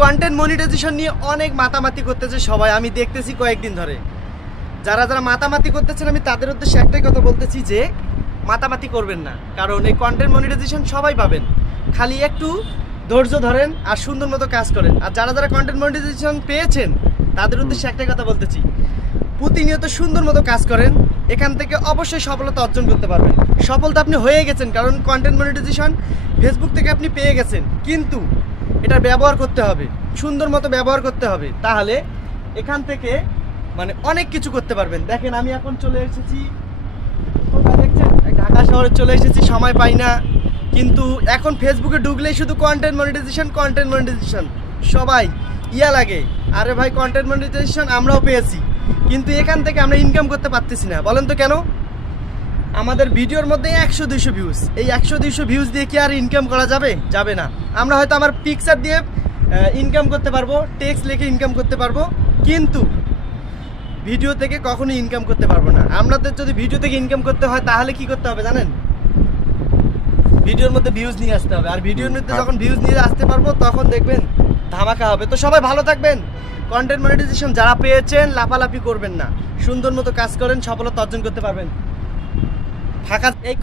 Content monetization নিয়ে অনেক মাতামাতি করতেছে সবাই, আমি দেখতেছি কয়েকদিন ধরে। যারা যারা মাতামাতি করতেছেন আমি তাদের উদ্দেশ্যে একটাই কথা বলতেছি যে মাতামাতি করবেন না, কারণ এই কন্টেন্ট মনিটাইজেশন সবাই পাবেন, খালি একটু ধৈর্য ধরেন আর সুন্দর মতো কাজ করেন। আর যারা যারা কন্টেন্ট মনিটাইজেশন পেয়েছেন তাদের উদ্দেশ্যে একটাই কথা বলতেছি, প্রতিনিয়ত সুন্দর মতো কাজ করেন, এখান থেকে অবশ্যই সফলতা অর্জন করতে পারবেন। সফলতা আপনি হয়ে গেছেন, কারণ কন্টেন্ট মনিটাইজেশন ফেসবুক থেকে আপনি পেয়ে গেছেন, কিন্তু এটার ব্যবহার করতে হবে, সুন্দর মতো ব্যবহার করতে হবে, তাহলে এখান থেকে মানে অনেক কিছু করতে পারবেন। দেখেন আমি এখন চলে এসেছি কোথায় দেখছেন, ঢাকা শহরে চলে এসেছি, সময় পাই না, কিন্তু এখন ফেসবুকে ঢুকলেই শুধু কন্টেন্ট মনিটাইজেশন সবাই ইয়া লাগে। আরে ভাই, কন্টেন্ট মনিটাইজেশন আমরাও পেয়েছি, কিন্তু এখান থেকে আমরা ইনকাম করতে পারতেছি না। বলেন তো কেন? আমাদের ভিডিওর মধ্যে 100-200 ভিউজ, এই 100-200 ভিউজ দিয়ে কি আর ইনকাম করা যাবে? যাবে না। আমরা হয়তো আমার পিকচার দিয়ে ইনকাম করতে পারবো, টেক্সট লিখে ইনকাম করতে পারবো, কিন্তু ভিডিও থেকে কখনো ইনকাম করতে পারবো না। আমাদের যদি ভিডিও থেকে ইনকাম করতে হয় তাহলে কি করতে হবে জানেন? ভিডিওর মধ্যে ভিউজ নিয়ে আসতে হবে, আর ভিডিওর মধ্যে যখন ভিউজ নিয়ে আসতে পারবো তখন দেখবেন ধামাকা হবে। তো সবাই ভালো থাকবেন। কন্টেন্ট মনিটাইজেশন যারা পেয়েছেন লাফালাফি করবেন না, সুন্দর মতো কাজ করেন, সফলতা অর্জন করতে পারবেন। ফাঁকা এই